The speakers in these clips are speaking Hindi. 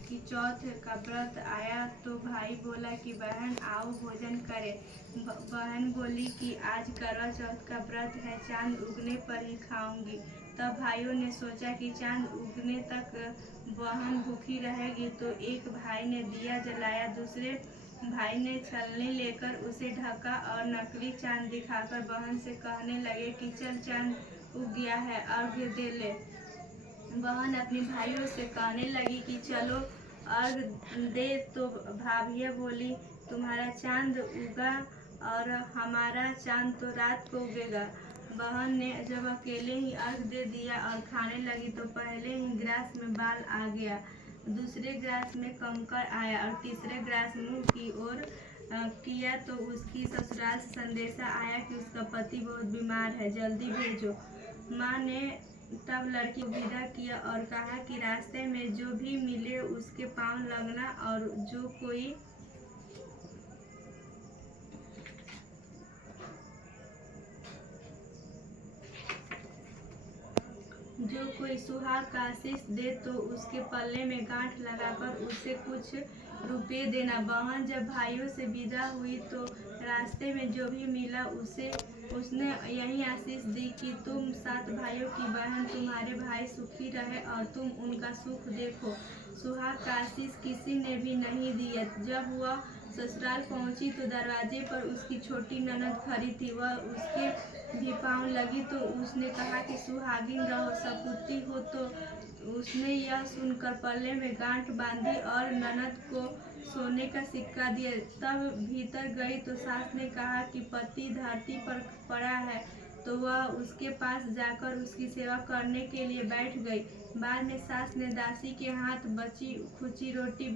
कि चौथ का व्रत आया तो भाई बोला कि बहन आओ भोजन करें। बहन बोली कि आज करवा चौथ का व्रत है, चांद उगने पर ही खाऊंगी। तब भाइयों ने सोचा कि चांद उगने तक बहन भूखी रहेगी, तो एक भाई ने दिया जलाया, दूसरे भाई ने छलनी लेकर उसे ढका और नकली चांद दिखाकर बहन से कहने लगे कि चल चांद उग गया है, अर्घ्य दे ले। बहन अपने भाइयों से कहने लगी कि चलो अर्घ दे, तो भाभिया बोली तुम्हारा चांद उगा और हमारा चांद तो रात को उगेगा। बहन ने जब अकेले ही अर्घ दे दिया और खाने लगी तो पहले ही ग्रास में बाल आ गया, दूसरे ग्रास में कंकड़ आया और तीसरे ग्रास मुंह की ओर किया तो उसकी ससुराल से संदेशा आया कि उसका पति बहुत बीमार है, जल्दी भेजो। माँ ने तब लड़की को विदा किया और कहा कि रास्ते में जो भी मिले उसके पांव लगना, और जो कोई सुहाग का आशीष दे तो उसके पल्ले में गांठ लगाकर उसे कुछ रुपये देना। बहन जब भाइयों से विदा हुई तो रास्ते में जो भी मिला उसने यही आशीष दी कि तुम 7 भाइयों की बहन, तुम्हारे भाई सुखी रहे और तुम उनका सुख देखो। सुहाग का आशीष किसी ने भी नहीं दिया। जब वह ससुराल पहुंची तो दरवाजे पर उसकी छोटी ननद खड़ी थी। वह उसके भी पाँव लगी तो उसने कहा कि सुहागिन रहो, सपूती हो। तो उसने यह सुनकर पल्ले में गांठ बांधी और ननद को सोने का सिक्का दिया। तब भीतर गई तो सास ने कहा कि पति धरती पर पड़ा है, तो वह उसके पास जाकर उसकी सेवा करने के लिए बैठ गई। बाद में सास ने दासी के हाथ बची खुची रोटी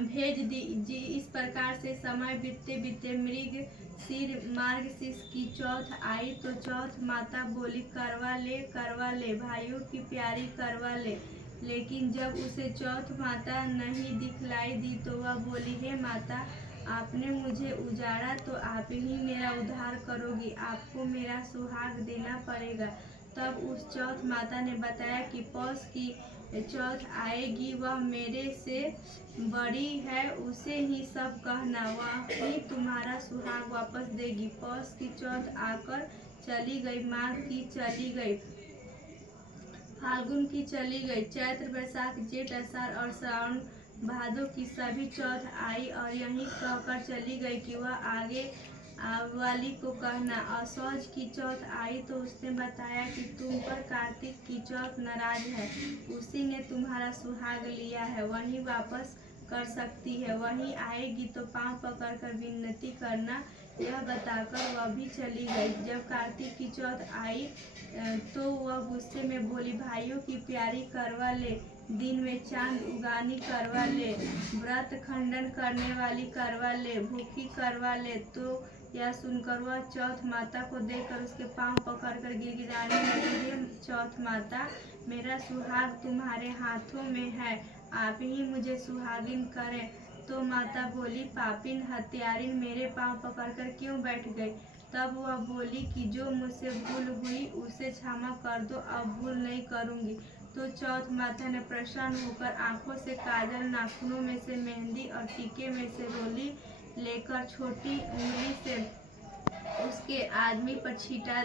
भेज दी। इस प्रकार से समय बीतते बीतते मृग सिर मार्गशीर्ष की चौथ आई तो चौथ माता बोली करवा ले भाइयों की प्यारी करवा ले। लेकिन जब उसे चौथ माता नहीं दिखलाई दी तो वह बोली, हे माता, आपने मुझे उजाड़ा तो आप ही मेरा उद्धार करोगी, आपको मेरा सुहाग देना पड़ेगा। तब उस चौथ माता ने बताया कि पौष की चौथ आएगी, वह मेरे से बड़ी है, उसे ही सब कहना, वह ही तुम्हारा सुहाग वापस देगी। पौष की चौथ आकर चली गई, माघ की चली गई, फाल्गुन की चली गई, चैत्र बैसाख जेठ आषाढ़ और श्रावण भादों की सभी चौथ आई और यही कहकर चली गई कि वह आगे वाली को कहना। असौज की चौथ आई तो उसने बताया कि तुम पर कार्तिक की चौथ नाराज है, उसी ने तुम्हारा सुहाग लिया है, वही वापस कर सकती है, वही आएगी तो पांव पकड़कर विनती करना। यह बताकर वह भी चली गई। जब कार्तिक की चौथ आई तो वह गुस्से में बोली, भाइयों की प्यारी करवा ले, दिन में चांद उगानी करवा ले, व्रत खंडन करने वाली करवा ले, भूखी करवा ले। तो यह सुनकर वह चौथ माता को देखकर उसके पांव पकड़कर गिड़गिड़ाने लगी, हे चौथ माता, मेरा सुहाग तुम्हारे हाथों में है, आप ही मुझे सुहागिन करें। तो माता बोली, पापिन हत्यारिन, मेरे पांव पकड़कर क्यों बैठ गई? तब वह बोली कि जो मुझसे भूल हुई उसे क्षमा कर दो, अब भूल नहीं करूंगी। तो चौथ माता ने प्रसन्न होकर आंखों से काजल, नाखूनों में से मेहंदी और टीके में से रोली लेकर छोटी उंगली से उसके आदमी पर छींटा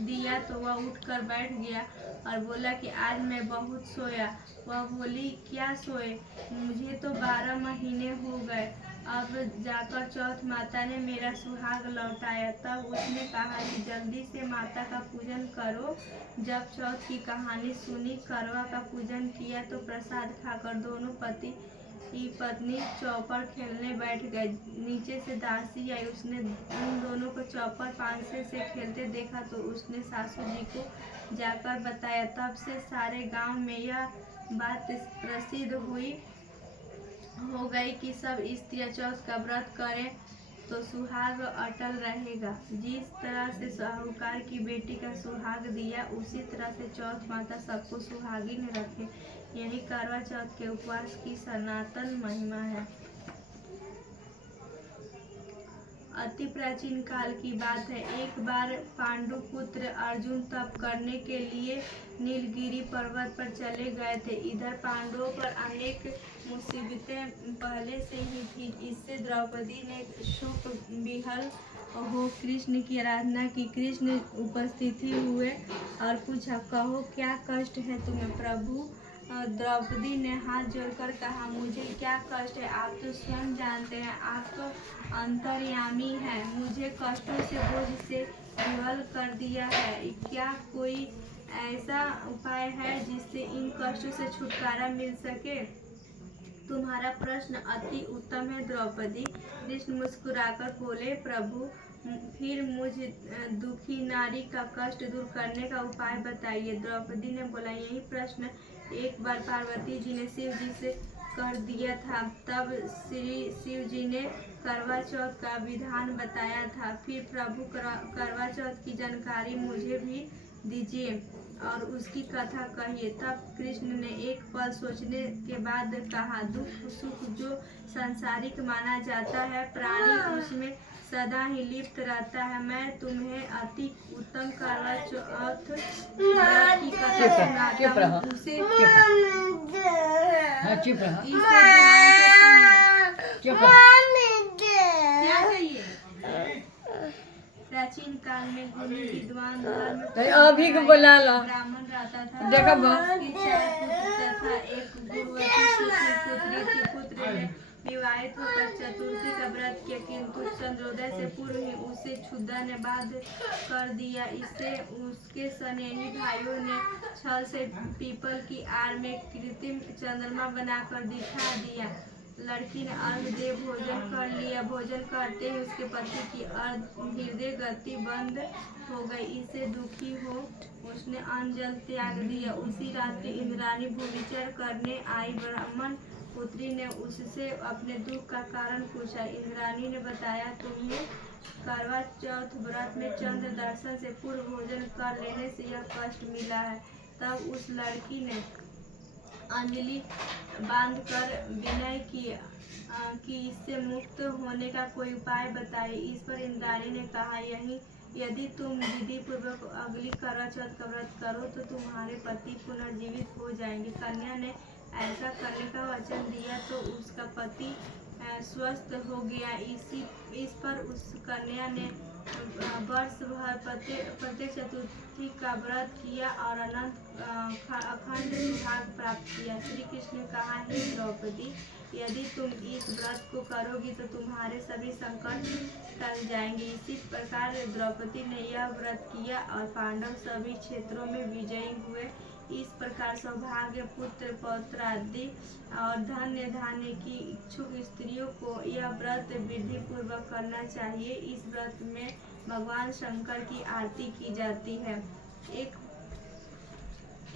दिया तो वह उठकर बैठ गया और बोला कि आज मैं बहुत सोया। वह बोली, क्या सोए, मुझे तो 12 महीने हो गए, अब जाकर चौथ माता ने मेरा सुहाग लौटाया। तब उसने कहा कि जल्दी से माता का पूजन करो। जब चौथ की कहानी सुनी, करवा का पूजन किया तो प्रसाद खाकर दोनों पति पत्नी चौपड़ खेलने बैठ गए। नीचे से दासी आई, उसने उन दोनों को चौपड़ पांसे से खेलते देखा तो उसने सासू जी को जाकर बताया। तब से सारे गांव में यह बात प्रसिद्ध हो गई कि सब स्त्रियां चौथ का व्रत करें तो सुहाग अटल रहेगा। जिस तरह से साहूकार की बेटी का सुहाग दिया, उसी तरह से चौथ माता सबको सुहागिन रखे। यही करवा चौथ के उपवास की सनातन महिमा है। अति प्राचीन काल की बात है। एक बार पांडु पुत्र अर्जुन तप करने के लिए नीलगिरी पर्वत पर चले गए थे। इधर पांडवों पर अनेक मुसीबतें पहले से ही थी। इससे द्रौपदी ने शोक विहल हो कृष्ण की आराधना की। कृष्ण उपस्थिति हुए और पूछा, कहो क्या कष्ट है तुम्हें प्रभु? द्रौपदी ने हाथ जोड़कर कहा, मुझे क्या कष्ट है, आप तो स्वयं जानते हैं, आप तो अंतर्यामी हैं। मुझे कष्टों से बोझ से विवल कर दिया है। क्या कोई ऐसा उपाय है जिससे इन कष्टों से छुटकारा मिल सके? तुम्हारा प्रश्न अति उत्तम है द्रौपदी। कृष्ण मुस्कुराकर बोले, प्रभु फिर मुझ दुखी नारी का कष्ट दूर करने का उपाय बताइए। द्रौपदी ने बोला, यही प्रश्न एक बार पार्वती जी ने शिव जी से कर दिया था। तब श्री शिव जी ने करवा चौथ का विधान बताया था। फिर प्रभु करवा चौथ की जानकारी मुझे भी दीजिए और उसकी कथा कहिए। तब कृष्ण ने एक पल सोचने के बाद कहा, दुख सुख जो सांसारिक माना जाता है, प्राणी उसमें सदा ही लिप्त रहता है। मैं तुम्हें अति उत्तम करवा चौथ की कथा सुनाता हूँ। उसे क्या चाहिए? प्राचीन काल में गुणी विद्वान धर्म ब्राह्मण रहता था। देखा उसकी 4 पुत्र तथा एक गुरुवती सुशील पुत्री थी। पुत्र ने विवाहित होकर चतुर्थी का व्रत किया, किंतु चंद्रोदय से पूर्व ही उसे क्षुधा ने बाध कर दिया। इससे उसके स्नेही भाइयों ने छल से पीपल की आड़ में कृत्रिम चंद्रमा बनाकर दिखा दिया। लड़की ने अर्घ दे भोजन कर लिया। भोजन करते ही उसके पति की हृदय गति बंद हो गई। इससे दुखी हो उसने अन्न जल त्याग दिया। उसी रात्रि इंद्राणी भूमिचर करने आई। ब्राह्मण पुत्री ने उससे अपने दुख का कारण पूछा। इंद्राणी ने बताया, तुम्हें करवा चौथ व्रत में चंद्र दर्शन से पूर्व भोजन कर लेने से यह कष्ट मिला है। तब उस लड़की ने अंजलि बांधकर विनय किया कि इससे मुक्त होने का कोई उपाय बताइए। इस पर इंद्राणी ने कहा, यदि तुम विधि पूर्वक अगली करवा चौथ का व्रत करो तो तुम्हारे पति पुनर्जीवित हो जाएंगे। कन्या ने ऐसा करने का वचन दिया तो उसका पति स्वस्थ हो गया। इस पर उस कन्या ने वर्ष भर प्रत्येक चतुर्थी का व्रत किया और अखंड भाग प्राप्त किया। श्री कृष्ण ने कहा, हे द्रौपदी, यदि तुम इस व्रत को करोगी तो तुम्हारे सभी संकट टल जाएंगे। इसी प्रकार द्रौपदी ने यह व्रत किया और पांडव सभी क्षेत्रों में विजयी हुए। इस प्रकार सौभाग्य, पुत्र पौत्र आदि और धन्य धान्य की इच्छुक स्त्रियों को यह व्रत विधि पूर्वक करना चाहिए। इस व्रत में भगवान शंकर की आरती की जाती है।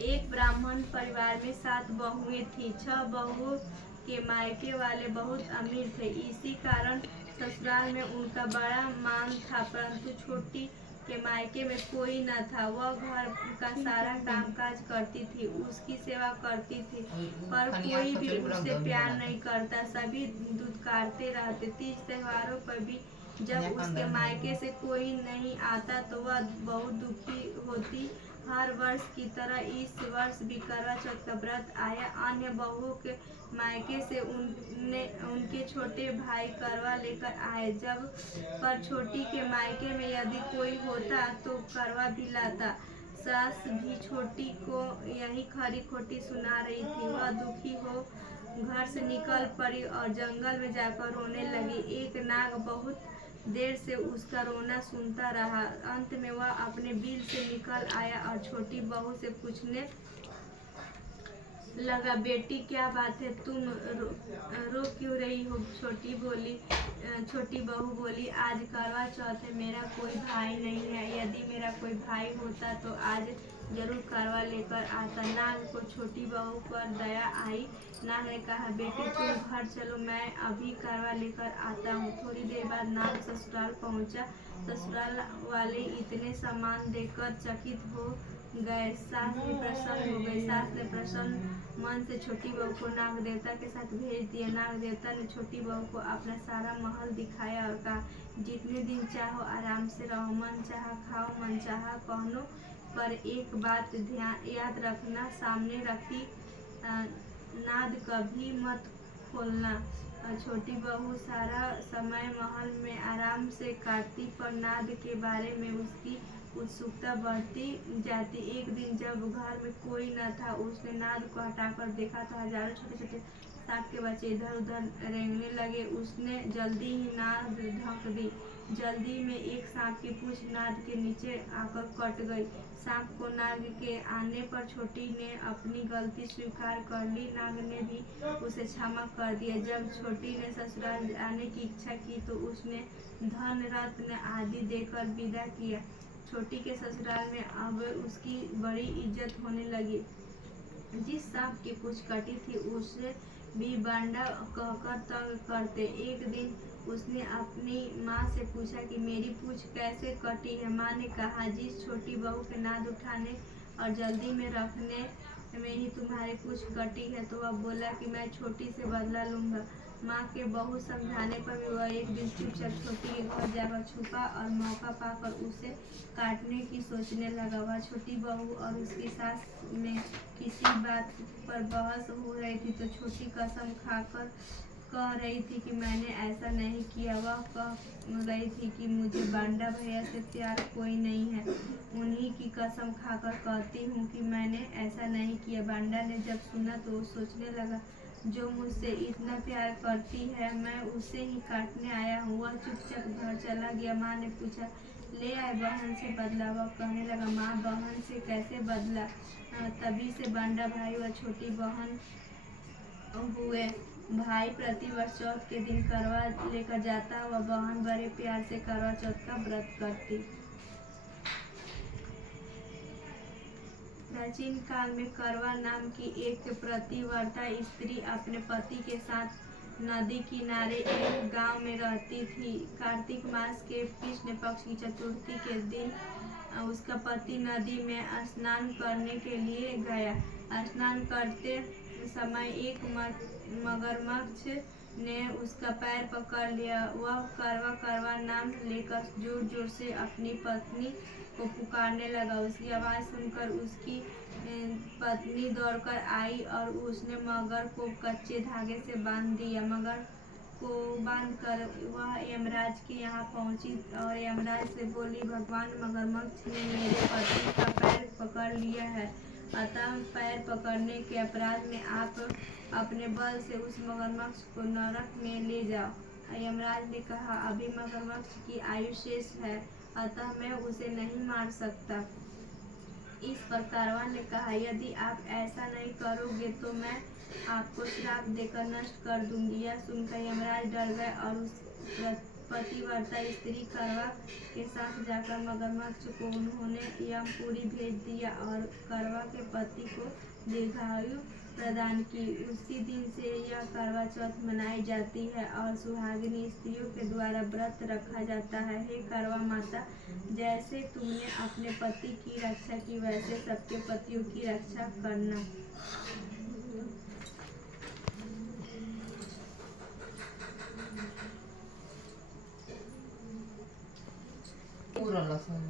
एक ब्राह्मण परिवार में 7 बहुएं थीं। 6 बहुओं के मायके वाले बहुत अमीर थे। इसी कारण ससुराल में उनका बड़ा मान था, परंतु छोटी के मायके में कोई न था। वह घर का सारा कामकाज करती थी, उसकी सेवा करती थी, पर कोई भी उससे प्यार नहीं करता। सभी दुत्कारते रहते। तीज त्योहारों पर भी जब उसके मायके से कोई नहीं आता तो वह बहुत दुखी होती। हर वर्ष की तरह इस वर्ष भी करवा चौथ का व्रत आया। अन्य बहुओं के मायके से उनके छोटे भाई करवा लेकर आए। जब पर छोटी के मायके में यदि कोई होता तो करवा भी लाता। सास भी छोटी को यही खरी खोटी सुना रही थी। वह दुखी हो घर से निकल पड़ी और जंगल में जाकर रोने लगी। एक नाग बहुत देर से उसका रोना सुनता रहा। अंत में वह अपने बिल से निकल आया और छोटी बहू से पूछने लगा, बेटी क्या बात है, तुम रो क्यों रही हो? छोटी बहू बोली, आज करवा चौथ है, मेरा कोई भाई नहीं है। यदि मेरा कोई भाई होता तो आज जरूर करवा लेकर आता। नाग को छोटी बहू पर दया आई। नाग ने कहा, बेटी तुम घर चलो, मैं अभी करवा लेकर आता हूँ। थोड़ी देर बाद नाग ससुराल पहुँचा। ससुराल वाले इतने सामान देखकर चकित हो गए। सास भी प्रसन्न हो गई। सास ने प्रसन्न मन से छोटी बहू को नाग देवता के साथ भेज दिया। नाग देवता ने छोटी बहू को अपना सारा महल दिखाया और कहा, जितने दिन चाहो आराम से रहो, मन चाहा खाओ, मन चाहा पहनो, पर एक बात ध्यान याद रखना, सामने रखी नाद कभी मत खोलना। छोटी बहू सारा समय महल में आराम से काटती, पर नाद के बारे में उसकी उत्सुकता बढ़ती जाती। एक दिन जब घर में कोई न था, उसने नाद को हटाकर देखा तो हजारों छोटे छोटे सांप के बच्चे इधर उधर रेंगने लगे। उसने जल्दी ही नाद ढक दी। जल्दी में एक सांप की पूंछ नाद के नीचे आकर कट गई। सांप को नाग के आने पर छोटी ने अपनी गलती स्वीकार कर ली। नाग ने भी उसे क्षमा कर दिया। जब छोटी ने ससुराल आने की इच्छा की तो उसने धन रत्न आदि देकर विदा किया। छोटी के ससुराल में अब उसकी बड़ी इज्जत होने लगी। जिस सांप की पूंछ कटी थी उसे भी बांडा कहकर तंग करते। एक दिन उसने अपनी माँ से पूछा कि मेरी पूंछ कैसे कटी है। माँ ने कहा, जिस छोटी बहू के नाद उठाने और जल्दी में रखने में ही तुम्हारी पूंछ कटी है। तो वह बोला कि मैं छोटी से बदला लूंगा। माँ के बहुत समझाने पर भी वह एक दिन चुपचाप छोटी के घर जाकर छुपा और मौका पाकर उसे काटने की सोचने लगा। वह छोटी बहू और उसकी सास में किसी बात पर बहस हो रही थी तो छोटी कसम खाकर कह रही थी कि मैंने ऐसा नहीं किया। वह कह रही थी कि मुझे बांडा भैया से प्यार कोई नहीं है, उन्हीं की कसम खाकर कहती हूँ कि मैंने ऐसा नहीं किया। बांडा ने जब सुना तो वो सोचने लगा, जो मुझसे इतना प्यार करती है मैं उसे ही काटने आया हूँ। वह चुपचाप घर चला गया। माँ ने पूछा, ले आए बहन से बदला? वह कहने लगा, माँ बहन से कैसे बदला? तभी से बांडा भाई व छोटी बहन हुए। भाई प्रतिवर्ष चौथ के दिन करवा लेकर जाता व बहन बड़े प्यार से करवा चौथ का व्रत करती। प्राचीन काल में करवा नाम की एक पतिव्रता स्त्री अपने पति के साथ नदी किनारे एक गांव में रहती थी। कार्तिक मास के कृष्ण पक्ष की चतुर्थी के दिन उसका पति नदी में स्नान करने के लिए गया। स्नान करते समय एक मगरमच्छ ने उसका पैर पकड़ लिया। वह करवा करवा नाम लेकर जोर जोर से अपनी पत्नी को पुकारने लगा। उसकी आवाज़ सुनकर उसकी पत्नी दौड़कर आई और उसने मगर को कच्चे धागे से बांध दिया। मगर को बांधकर वह यमराज के यहाँ पहुंची और यमराज से बोली, भगवान मगरमच्छ ने मेरे पति का पैर पकड़ लिया है, अतः पैर पकड़ने के अपराध में आप अपने बल से उस मगरमच्छ को नरक में ले जाओ। यमराज ने कहा, अभी मगरमच्छ की आयु शेष है, अतः मैं उसे नहीं मार सकता। इस पर कारवा ने कहा, यदि आप ऐसा नहीं करोगे तो मैं आपको श्राप देकर नष्ट कर दूंगी। यह सुनकर यमराज डर गए और उस पतिव्रता स्त्री करवा के साथ जाकर मगरमच्छ को उन्होंने यमपुरी भेज दिया और करवा के पति को दीर्घायु प्रदान की। उसी दिन से यह करवा चौथ मनाई जाती है और सुहागिनी स्त्रियों के द्वारा व्रत रखा जाता है। हे करवा माता, जैसे तुमने अपने पति की रक्षा की वैसे सबके पतियों की रक्षा करना। पूरा लसन